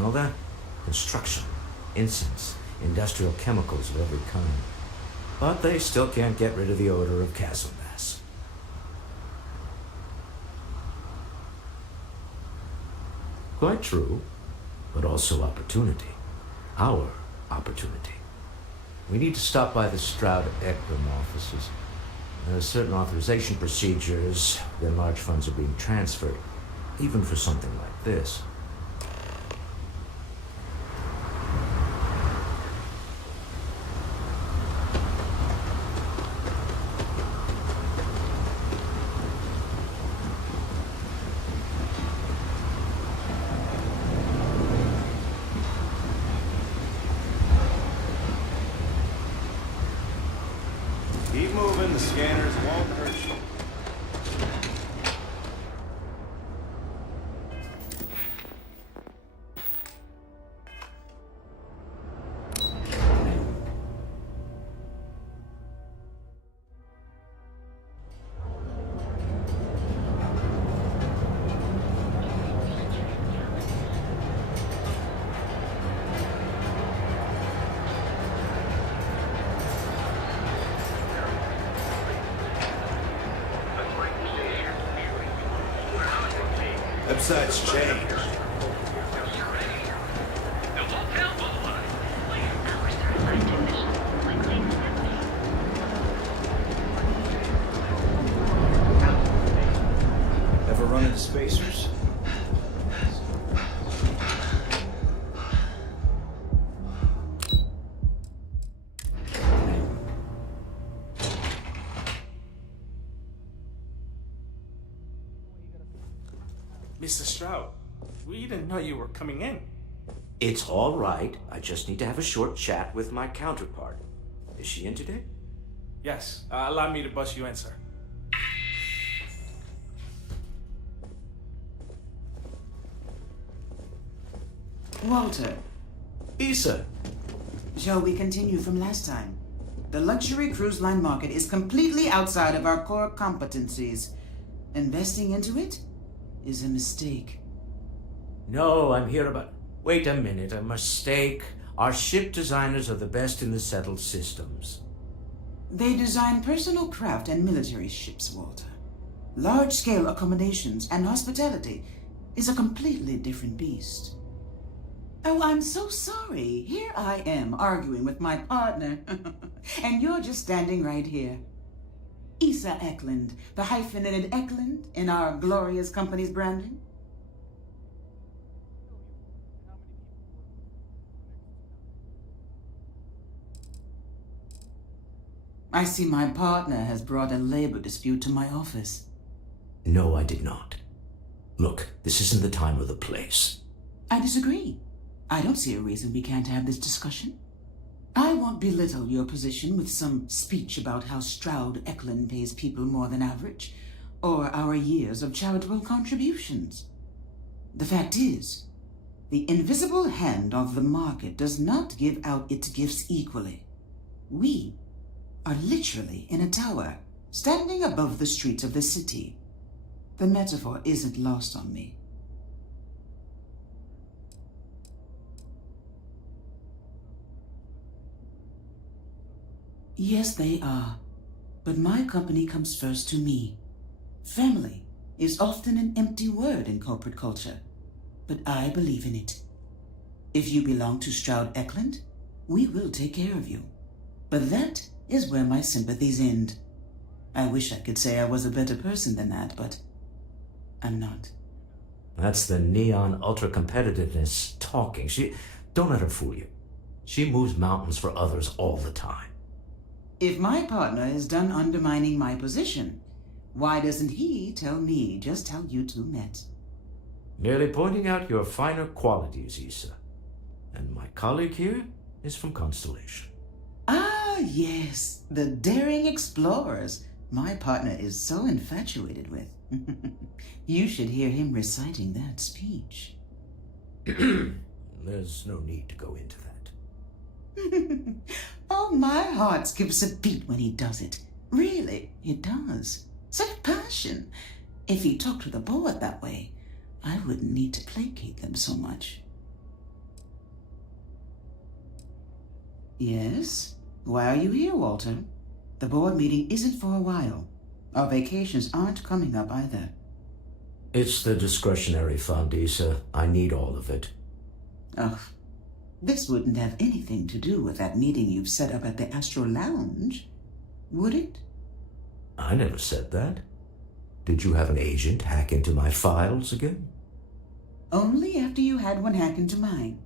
Smell that? Construction, incense, industrial chemicals of every kind. But they still can't get rid of the odor of Castlebass. Quite true, but also opportunity. Our opportunity. We need to stop by the Stroud-Eklund offices. There are certain authorization procedures when large funds are being transferred, even for something like this. Keep moving, the scanners won't hurt you. Website's changed. Ever run into spacers? Mr. Stroud, we didn't know you were coming in. It's all right. I just need to have a short chat with my counterpart. Is she in today? Yes, allow me to bust you in, sir. Walter, Issa. shall we continue from last time? The luxury cruise line market is completely outside of our core competencies. Investing into it is a mistake. No, I'm here about... Wait a minute, a mistake. Our ship designers are the best in the settled systems. They design personal craft and military ships, Walter. Large-scale accommodations and hospitality is a completely different beast. Oh, I'm so sorry. Here I am arguing with my partner, and you're just standing right here. Issa Eklund, the hyphenated Eklund in our glorious company's branding. I see my partner has brought a labor dispute to my office. No, I did not. Look, this isn't the time or the place. I disagree. I don't see a reason we can't have this discussion. I won't belittle your position with some speech about how Stroud-Eklund pays people more than average, or our years of charitable contributions. The fact is, the invisible hand of the market does not give out its gifts equally. We are literally in a tower, standing above the streets of the city. The metaphor isn't lost on me. Yes, they are. But my company comes first to me. Family is often an empty word in corporate culture, but I believe in it. If you belong to Stroud-Eklund, we will take care of you. But that is where my sympathies end. I wish I could say I was a better person than that, but I'm not. That's the neon ultra-competitiveness talking. Don't let her fool you. She moves mountains for others all the time. If my partner is done undermining my position, why doesn't he tell me just how you two met? Merely pointing out your finer qualities, Issa. And my colleague here is from Constellation. Ah, yes, the daring explorers my partner is so infatuated with. You should hear him reciting that speech. There's no need to go into that. Oh, my heart skips a beat when he does it. Really, it does. Such passion. If he talked to the board that way, I wouldn't need to placate them so much. Yes? Why are you here, Walter? The board meeting isn't for a while. Our vacations aren't coming up either. It's the discretionary fund, Issa. I need all of it. Ugh. This wouldn't have anything to do with that meeting you've set up at the Astro Lounge, would it? I never said that. Did you have an agent hack into my files again? Only after you had one hack into mine.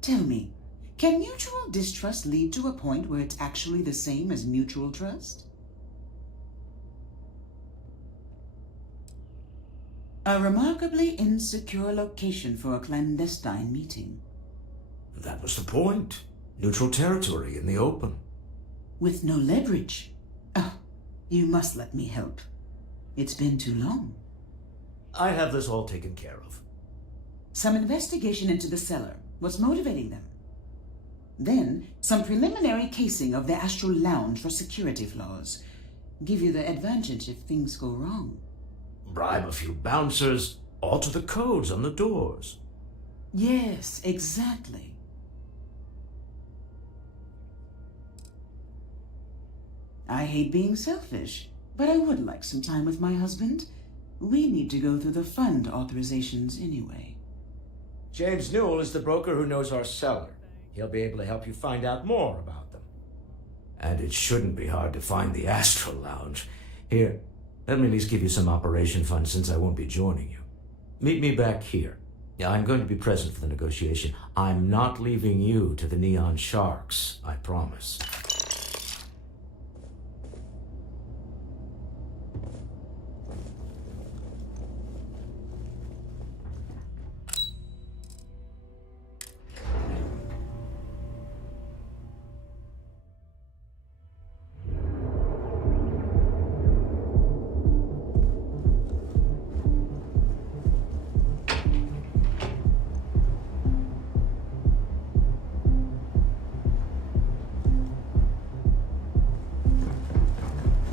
Tell me, can mutual distrust lead to a point where it's actually the same as mutual trust? A remarkably insecure location for a clandestine meeting. That was the point. Neutral territory in the open. With no leverage. Oh, you must let me help. It's been too long. I have this all taken care of. Some investigation into the cellar. What's motivating them? Then, some preliminary casing of the Astral Lounge for security flaws. Give you the advantage if things go wrong. Bribe a few bouncers, alter the codes on the doors. Yes, exactly. I hate being selfish, but I would like some time with my husband. We need to go through the fund authorizations anyway. James Newell is the broker who knows our cellar. He'll be able to help you find out more about them. And it shouldn't be hard to find the Astral Lounge. Here, let me at least give you some operation funds since I won't be joining you. Meet me back here. Yeah, I'm going to be present for the negotiation. I'm not leaving you to the Neon Sharks, I promise.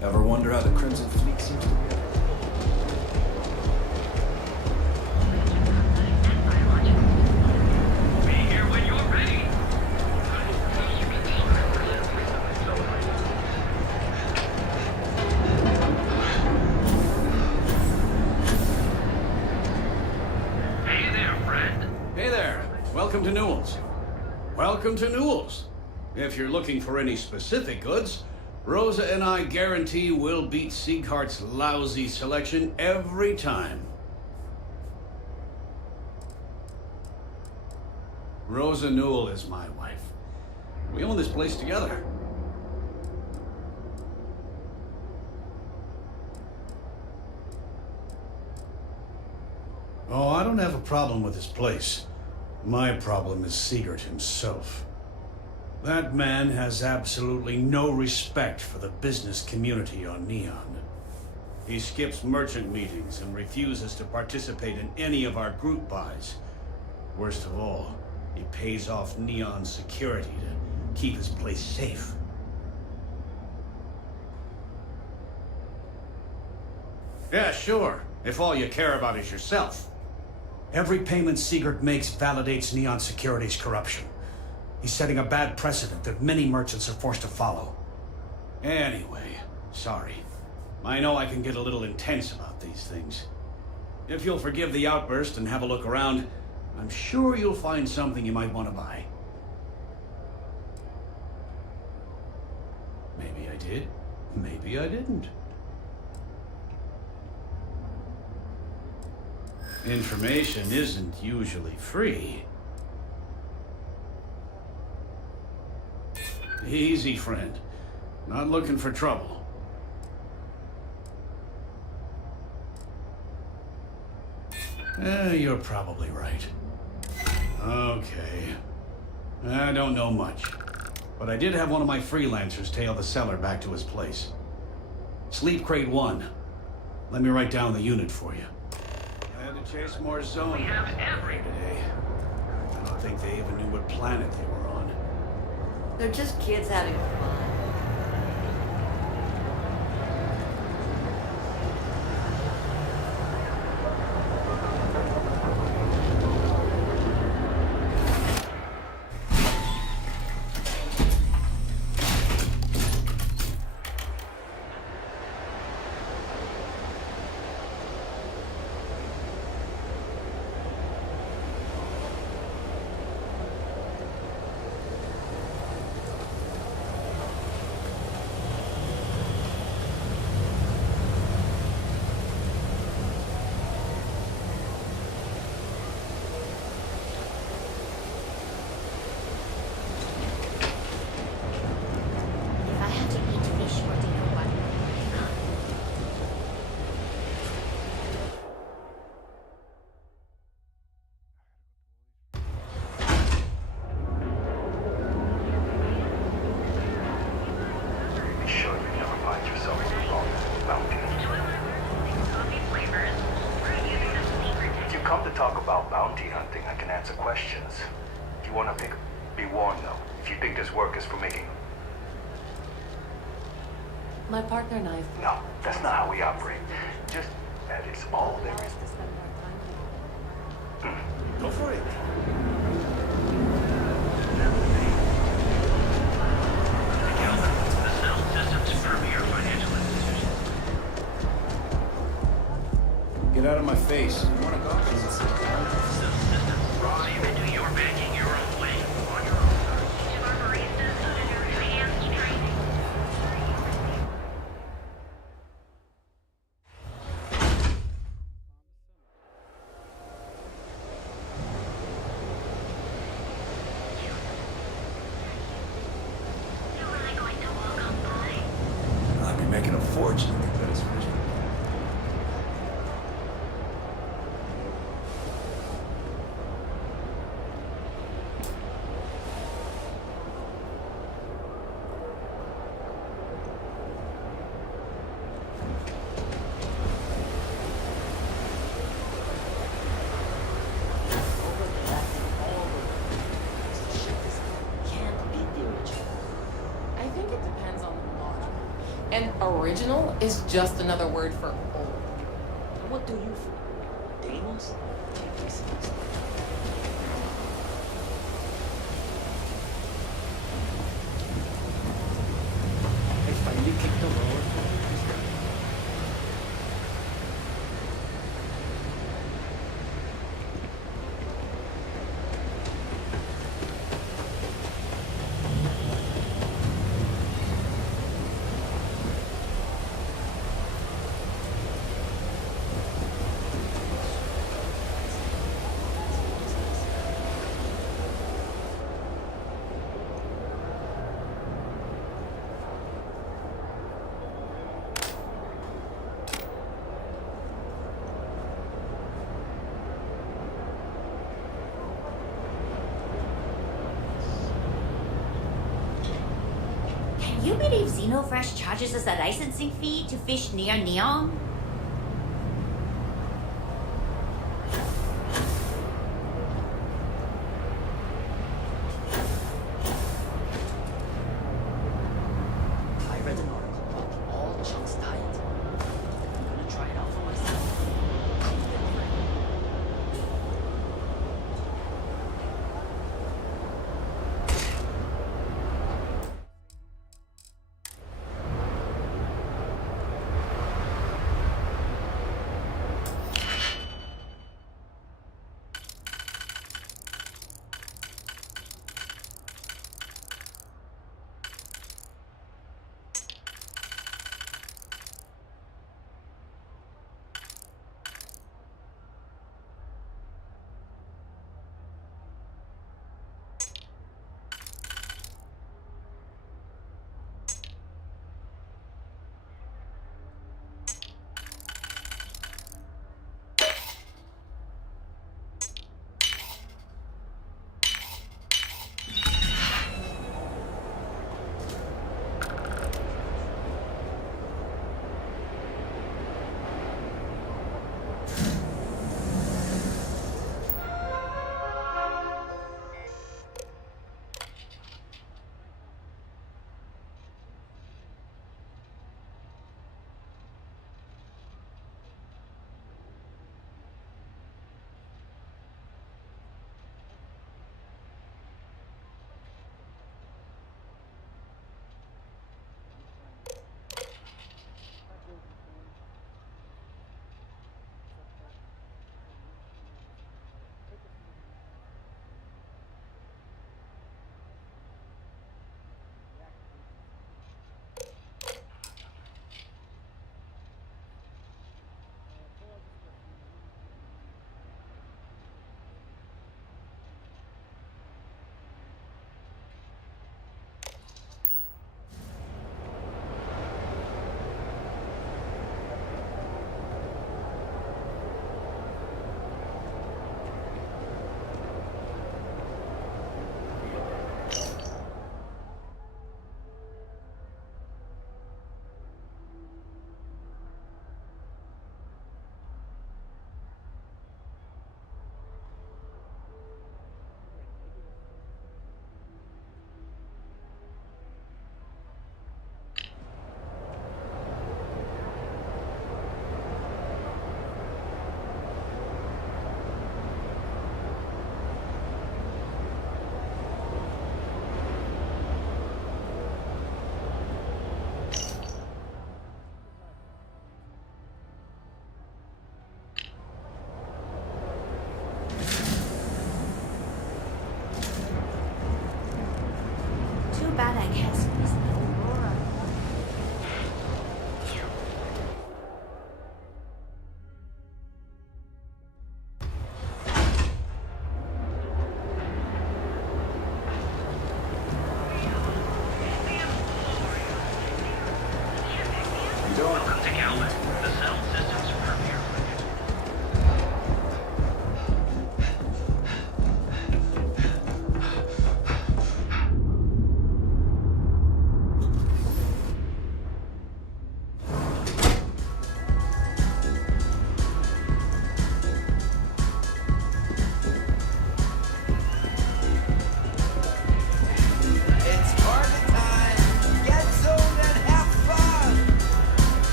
Ever wonder how the Crimson Fleet seems to get? Be here when you're ready. Hey there, friend. Hey there. Welcome to Newell's. Welcome to Newell's. If you're looking for any specific goods, Rosa and I guarantee we'll beat Sieghart's lousy selection every time. Rosa Newell is my wife. We own this place together. Oh, I don't have a problem with this place. My problem is Siegert himself. That man has absolutely no respect for the business community on Neon. He skips merchant meetings and refuses to participate in any of our group buys. Worst of all, he pays off Neon security to keep his place safe. Yeah, sure, if all you care about is yourself. Every payment Siegert makes validates Neon Security's corruption. He's setting a bad precedent that many merchants are forced to follow. Anyway, sorry. I know I can get a little intense about these things. If you'll forgive the outburst and have a look around, I'm sure you'll find something you might want to buy. Maybe I did, maybe I didn't. Information isn't usually free. Easy, friend. Not looking for trouble. You're probably right. Okay. I don't know much. But I did have one of my freelancers tail the seller back to his place. Sleep Crate 1. Let me write down the unit for you. I had to chase more zone today. I don't think they even knew what planet they were on. They're just kids having fun. answer questions. If you want to pick, be warned though. If you think this work is for making... My partner and I. No, that's not how we operate. Just that is all there is. Go for it. The Cell Systems premier financial institution. Get out of my face. Cell Systems. So you can do your banking your own way, on your own terms. Each of our baristas under enhanced training. Who are they going to welcome by? I'll be making a fortune. That's for sure. Can't beat the original. I think it depends on the logic. And original is just another word for old. And what do you feel? Demons? Take this next. I finally kicked the road. Can you believe Xenofresh charges us a licensing fee to fish near Neon? I read an article about the all chunks diet. I'm gonna try it out for myself.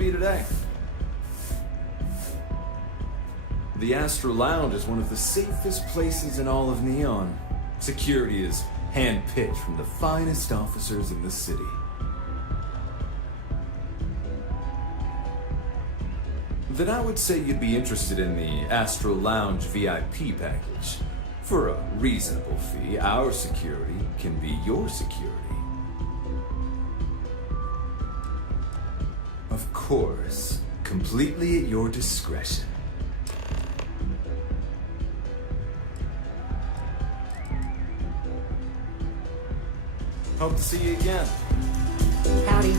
be today? The Astro Lounge is one of the safest places in all of Neon. Security is hand-picked from the finest officers in the city. Then I would say you'd be interested in the Astro Lounge VIP package. For a reasonable fee, our security can be your security. Of course, completely at your discretion. Hope to see you again. Howdy.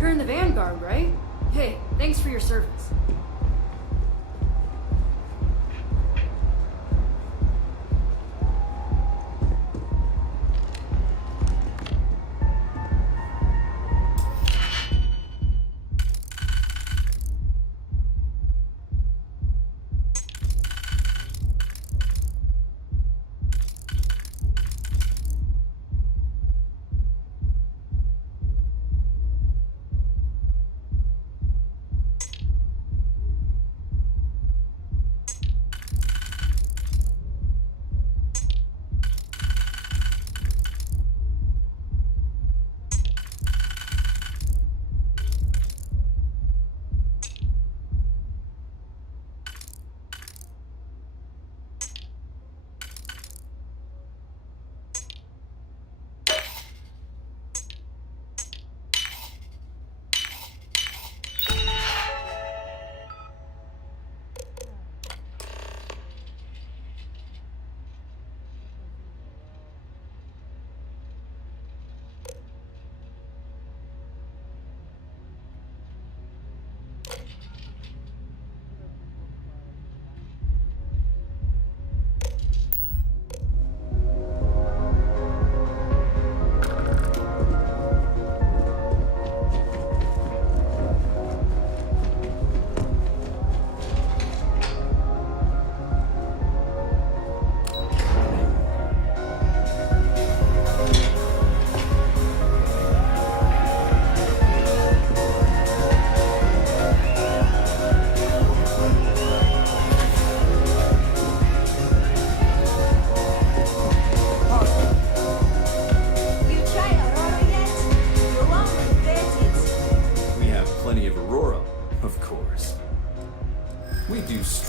You're in the Vanguard, right? Hey, thanks for your service.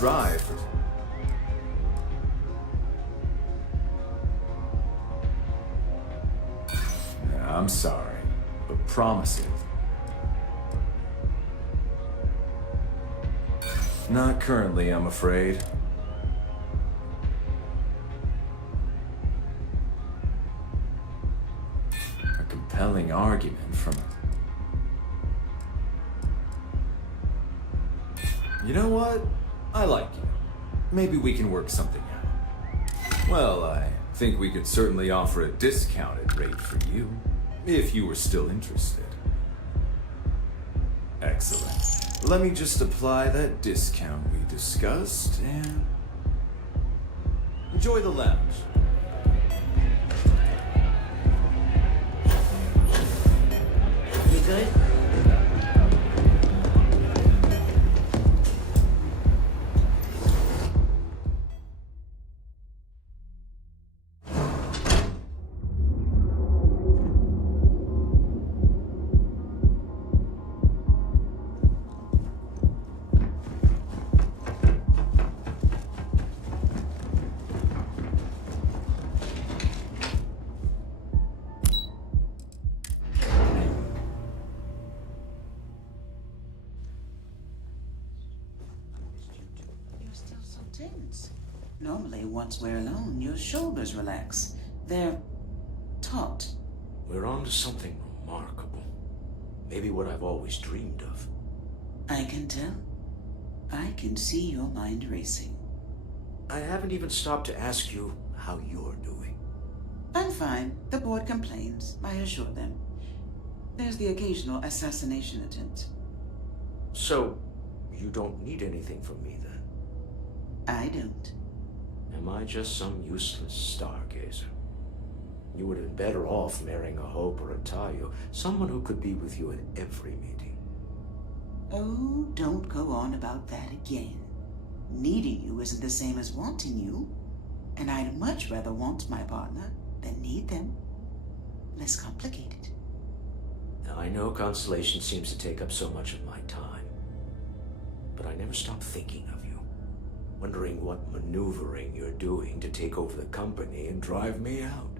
strive for... I'm sorry, but promise it. Not currently, I'm afraid. A compelling argument from... You know what? I like you. Maybe we can work something out. Well, I think we could certainly offer a discounted rate for you, if you were still interested. Excellent. Let me just apply that discount we discussed, and... enjoy the lounge. You good? Normally, once we're alone, your shoulders relax. They're taut. We're on to something remarkable. Maybe what I've always dreamed of. I can tell. I can see your mind racing. I haven't even stopped to ask you how you're doing. I'm fine. The board complains, I assure them. There's the occasional assassination attempt. So, you don't need anything from me then? I don't. Am I just some useless stargazer? You would have been better off marrying a Hope or a Tayo, someone who could be with you at every meeting. Oh, don't go on about that again. Needing you isn't the same as wanting you. And I'd much rather want my partner than need them. Less complicated. Now, I know Constellation seems to take up so much of my time, but I never stop thinking of you, wondering what maneuvering you're doing to take over the company and drive me out.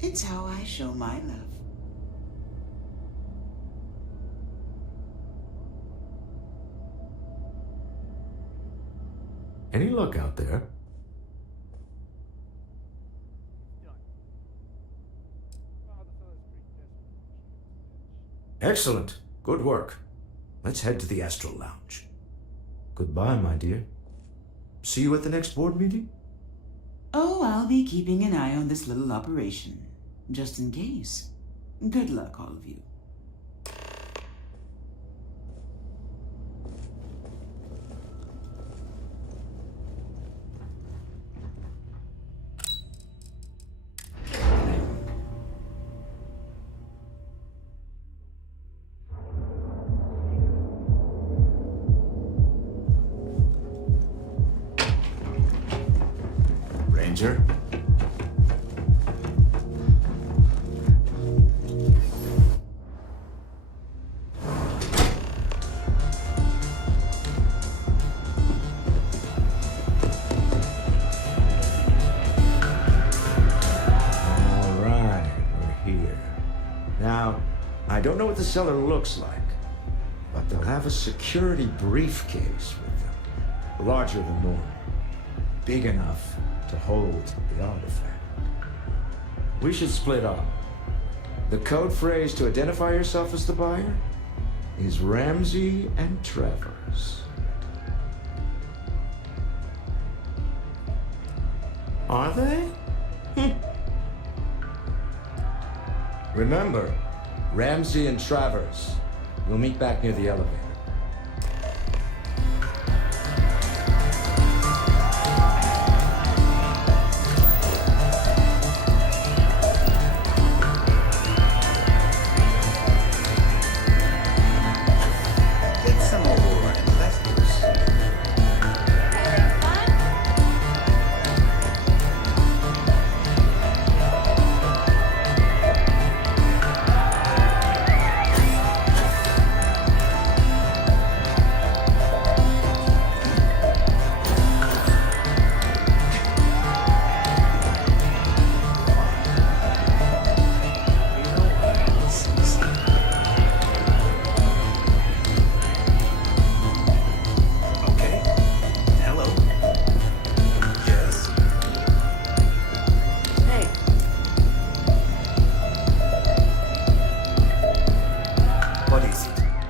It's how I show my love. Any luck out there? Excellent. Good work. Let's head to the Astral Lounge. Goodbye, my dear. See you at the next board meeting? Oh, I'll be keeping an eye on this little operation, just in case. Good luck, all of you. Ranger? I don't know what the cellar looks like, but they'll have a security briefcase with them, larger than normal, big enough to hold the artifact. We should split up. The code phrase to identify yourself as the buyer is Ramsey and Travers. Are they? Remember, Ramsey and Travers. We'll meet back near the elevator. Get some more investors.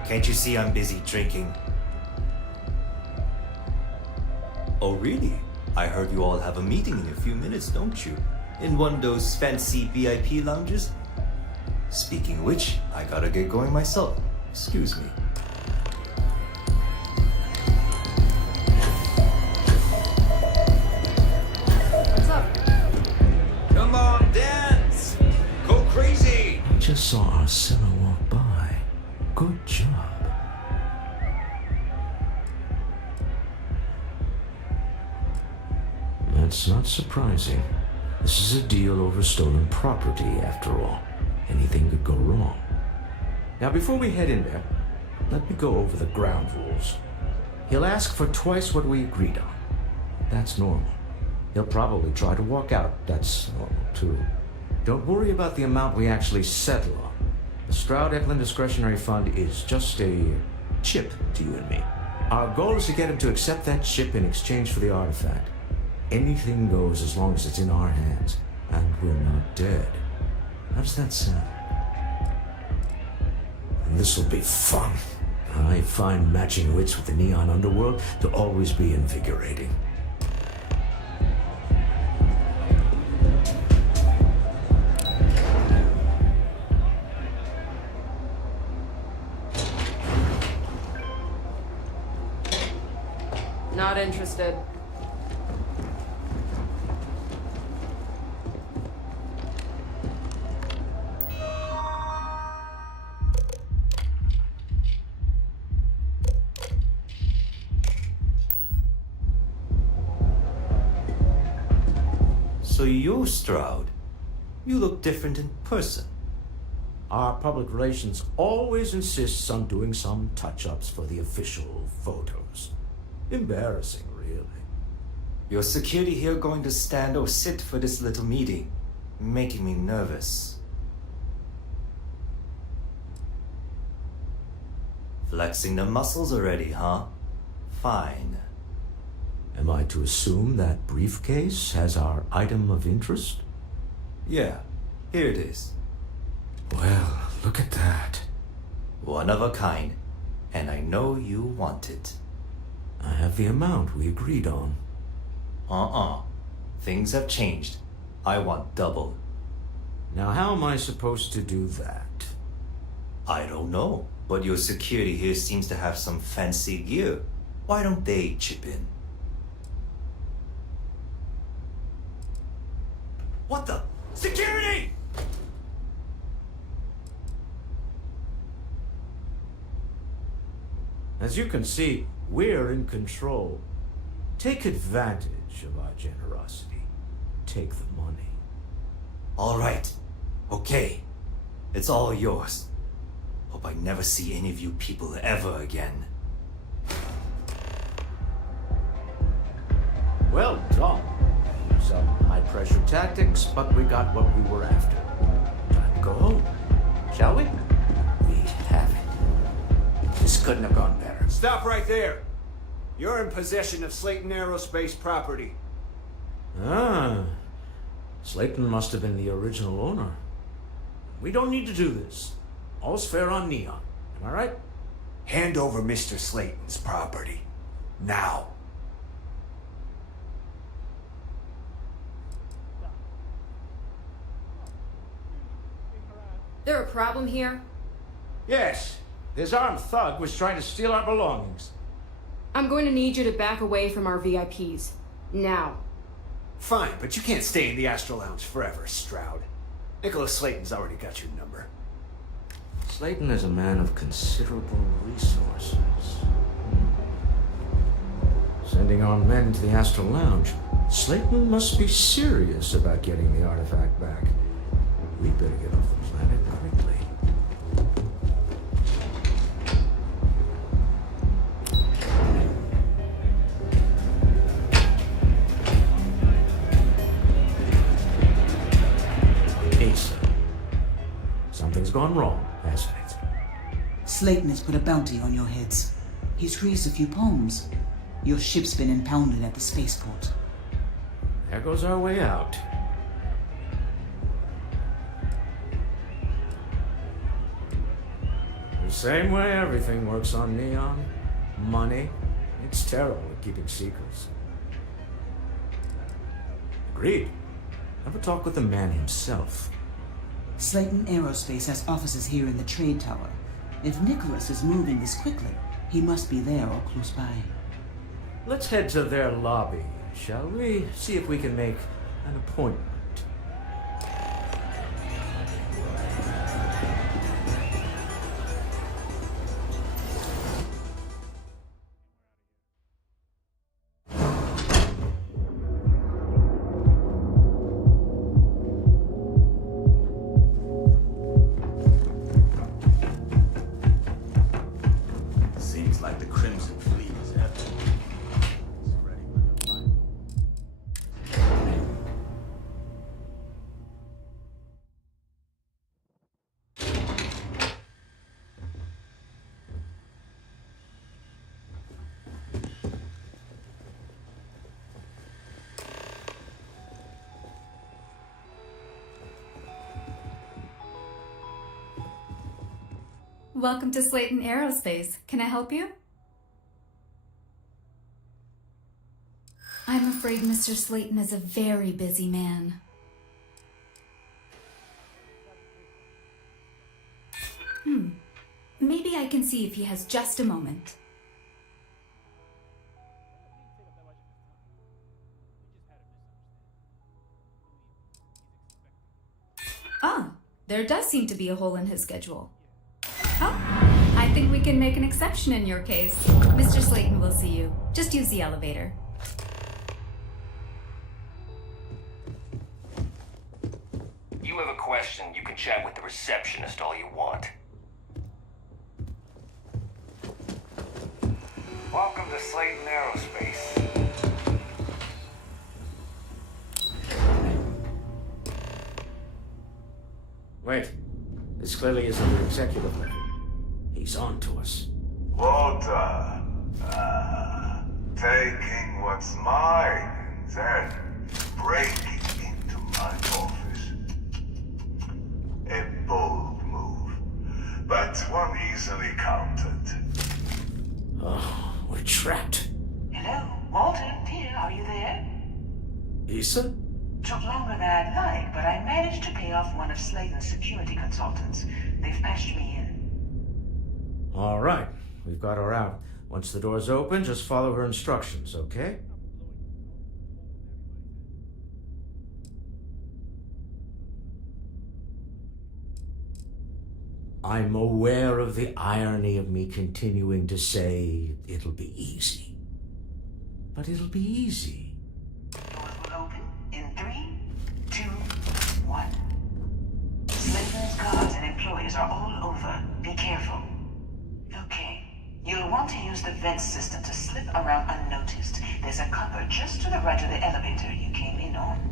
Can't you see I'm busy drinking? Oh, really? I heard you all have a meeting in a few minutes, don't you? In one of those fancy VIP lounges? Speaking of which, I gotta get going myself. Excuse me. What's up? Come on, dance! Go crazy! I just saw Arcella walk by. Good job. That's not surprising. This is a deal over stolen property, after all. Anything could go wrong. Now, before we head in there, let me go over the ground rules. He'll ask for twice what we agreed on. That's normal. He'll probably try to walk out. That's normal, too. Don't worry about the amount we actually settle on. The Stroud-Eklund Discretionary Fund is just a chip to you and me. Our goal is to get him to accept that chip in exchange for the artifact. Anything goes as long as it's in our hands, and we're not dead. How does that sound? This'll be fun. I find matching wits with the neon underworld to always be invigorating. Not interested. So you're Stroud. You look different in person. Our public relations always insists on doing some touch-ups for the official photos. Embarrassing, really. Your security here going to stand or sit for this little meeting, making me nervous. Flexing the muscles already, huh? Fine. Am I to assume that briefcase has our item of interest? Yeah, here it is. Well, look at that. One of a kind, and I know you want it. I have the amount we agreed on. Things have changed. I want double. Now, how am I supposed to do that? I don't know, but your security here seems to have some fancy gear. Why don't they chip in? What the? Security! As you can see, we're in control. Take advantage of our generosity. Take the money. All right. Okay. It's all yours. Hope I never see any of you people ever again. Well done. Some high-pressure tactics, but we got what we were after. Time to go home, shall we? We have it. This couldn't have gone better. Stop right there. You're in possession of Slayton Aerospace property. Ah. Slayton must have been the original owner. We don't need to do this. All's fair on Neon. Am I right? Hand over Mr. Slayton's property. Now. There a problem here? Yes. This armed thug was trying to steal our belongings. I'm going to need you to back away from our VIPs. Now. Fine, but you can't stay in the Astro Lounge forever, Stroud. Nicholas Slayton's already got your number. Slayton is a man of considerable resources. Sending our men to the Astro Lounge. Slayton must be serious about getting the artifact back. We better get off the planet quickly. Asa, something's gone wrong, hasn't it? Slayton has put a bounty on your heads. He's greased a few palms. Your ship's been impounded at the spaceport. There goes our way out. The same way everything works on Neon. Money. It's terrible at keeping secrets. Agreed. Have a talk with the man himself. Slayton Aerospace has offices here in the trade tower. If Nicholas is moving this quickly, he must be there or close by. Let's head to their lobby, shall we? See if we can make an appointment. Seems like the Crimson Fleet is after me. It's ready for the fight. Welcome to Slayton Aerospace. Can I help you? I'm afraid Mr. Slayton is a very busy man. Maybe I can see if he has just a moment. There does seem to be a hole in his schedule. Oh, I think we can make an exception in your case. Mr. Slayton will see you. Just use the elevator. You have a question, you can chat with the receptionist all you want. Welcome to Slayton Aerospace. Wait. This clearly isn't the executive level. He's on to us. Walter. Taking what's mine and then breaking into my office. A bold move, but one easily countered. Oh, we're trapped. Hello, Walter, dear, are you there? Issa? Took longer than I'd like, but I managed to pay off one of Slayton's security consultants. They've patched me in. All right. We've got her out. Once the door's open, just follow her instructions, okay? I'm aware of the irony of me continuing to say it'll be easy. But it'll be easy. Doors will open in 3, 2, 1. Slayton's guards and employees are all over. Be careful. Okay. You'll want to use the vent system to slip around unnoticed. There's a cupboard just to the right of the elevator you came in on.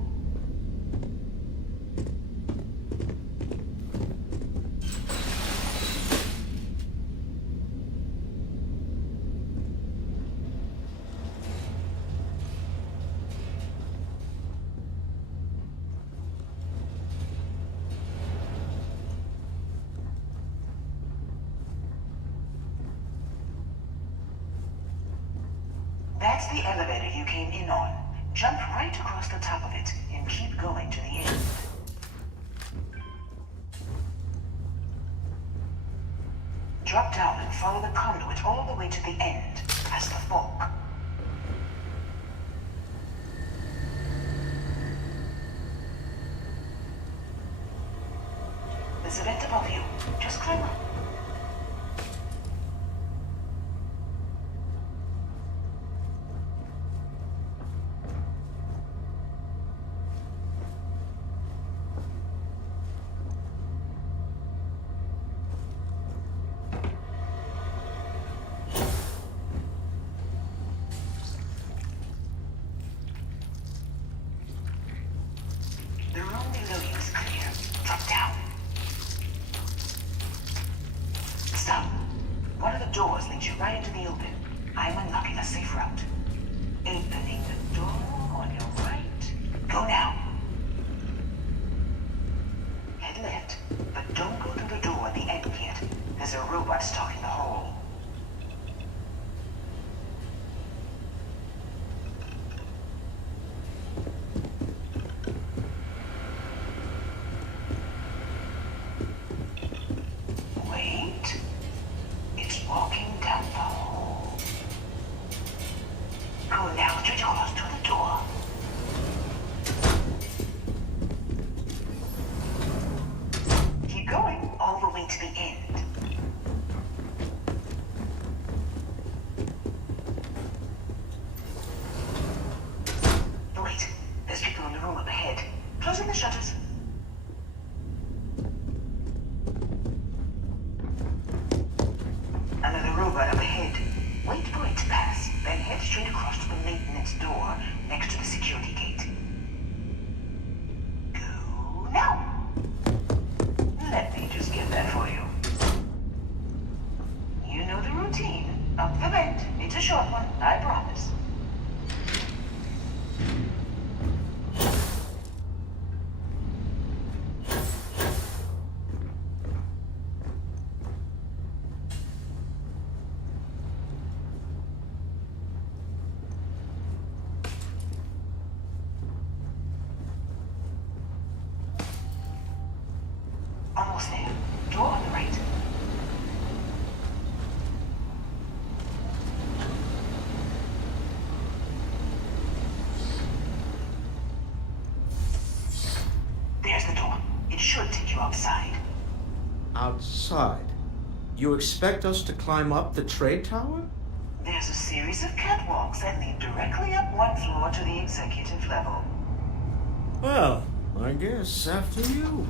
That's the elevator you came in on. Jump right across the top of it and keep going to the end. Drop down and follow the conduit all the way to the end, past the fork. There's a vent above you. Just climb up. The room below you is clear. Drop down. Stop. One of the doors leads you right into the open. I'm unlocking a safe route. Opening the door on your right. Go now. Head left, but don't go through the door at the end yet. There's a robot stalking the hall. Wait. It's walking down the hall. Go now straight across to the door. Keep going all the way to the end. Wait, there's people in the room up ahead. Closing the shutters. Another robot up ahead. Wait for it to pass, then head straight across to the maintenance door next to the security gate. Go now. Let me just get that for you. You know the routine. Up the vent. It's a short one, I promise. Almost there. Door on the right. You expect us to climb up the trade tower? There's a series of catwalks that lead directly up one floor to the executive level. Well, I guess after you.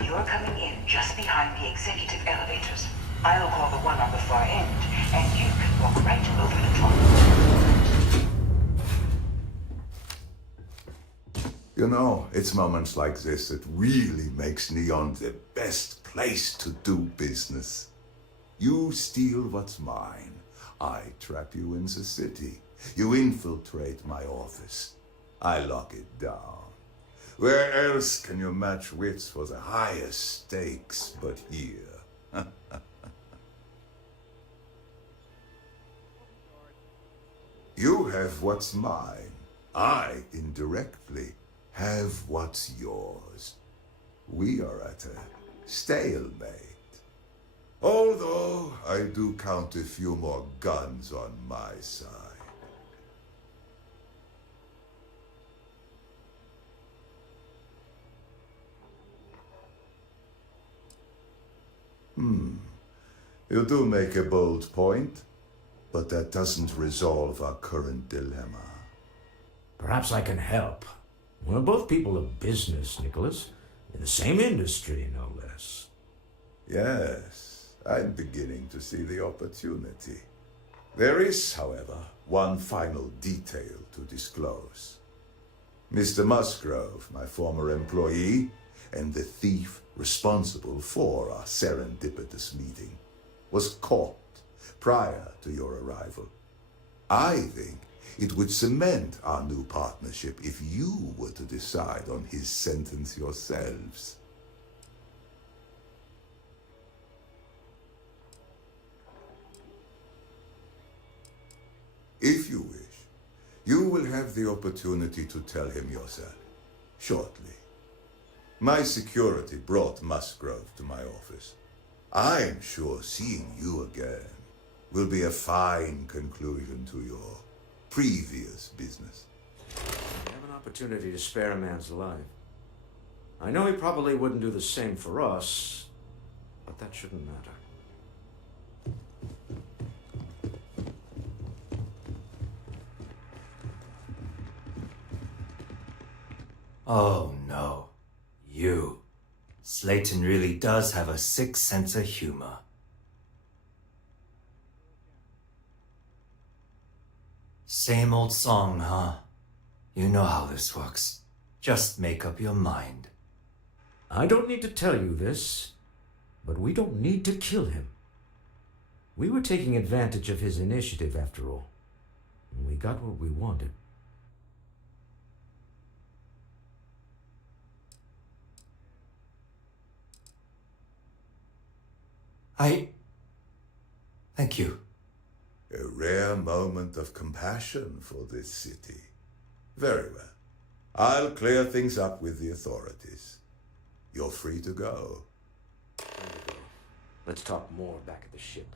You're coming in just behind the executive elevators. I'll call the one on the far end, and you can walk right over the top. You know, it's moments like this that really makes Neon the best place to do business. You steal what's mine. I trap you in the city. You infiltrate my office. I lock it down. Where else can you match wits for the highest stakes but here? You have what's mine. I, indirectly, have what's yours. We are at a stalemate. Although I do count a few more guns on my side. You do make a bold point, but that doesn't resolve our current dilemma. Perhaps I can help. We're both people of business, Nicholas. In the same industry, no less. Yes, I'm beginning to see the opportunity. There is, however, one final detail to disclose. Mr. Musgrove, my former employee, and the thief responsible for our serendipitous meeting, was caught prior to your arrival. I think it would cement our new partnership if you were to decide on his sentence yourselves. If you wish, you will have the opportunity to tell him yourself, shortly. My security brought Musgrove to my office. I'm sure seeing you again will be a fine conclusion to your previous business. We have an opportunity to spare a man's life. I know he probably wouldn't do the same for us, but that shouldn't matter. Oh no. You. Slayton really does have a sick sense of humor. Same old song, huh? You know how this works. Just make up your mind. I don't need to tell you this, but we don't need to kill him. We were taking advantage of his initiative, after all. And we got what we wanted. Thank you. A rare moment of compassion for this city. Very well. I'll clear things up with the authorities. You're free to go. Let's talk more back at the ship.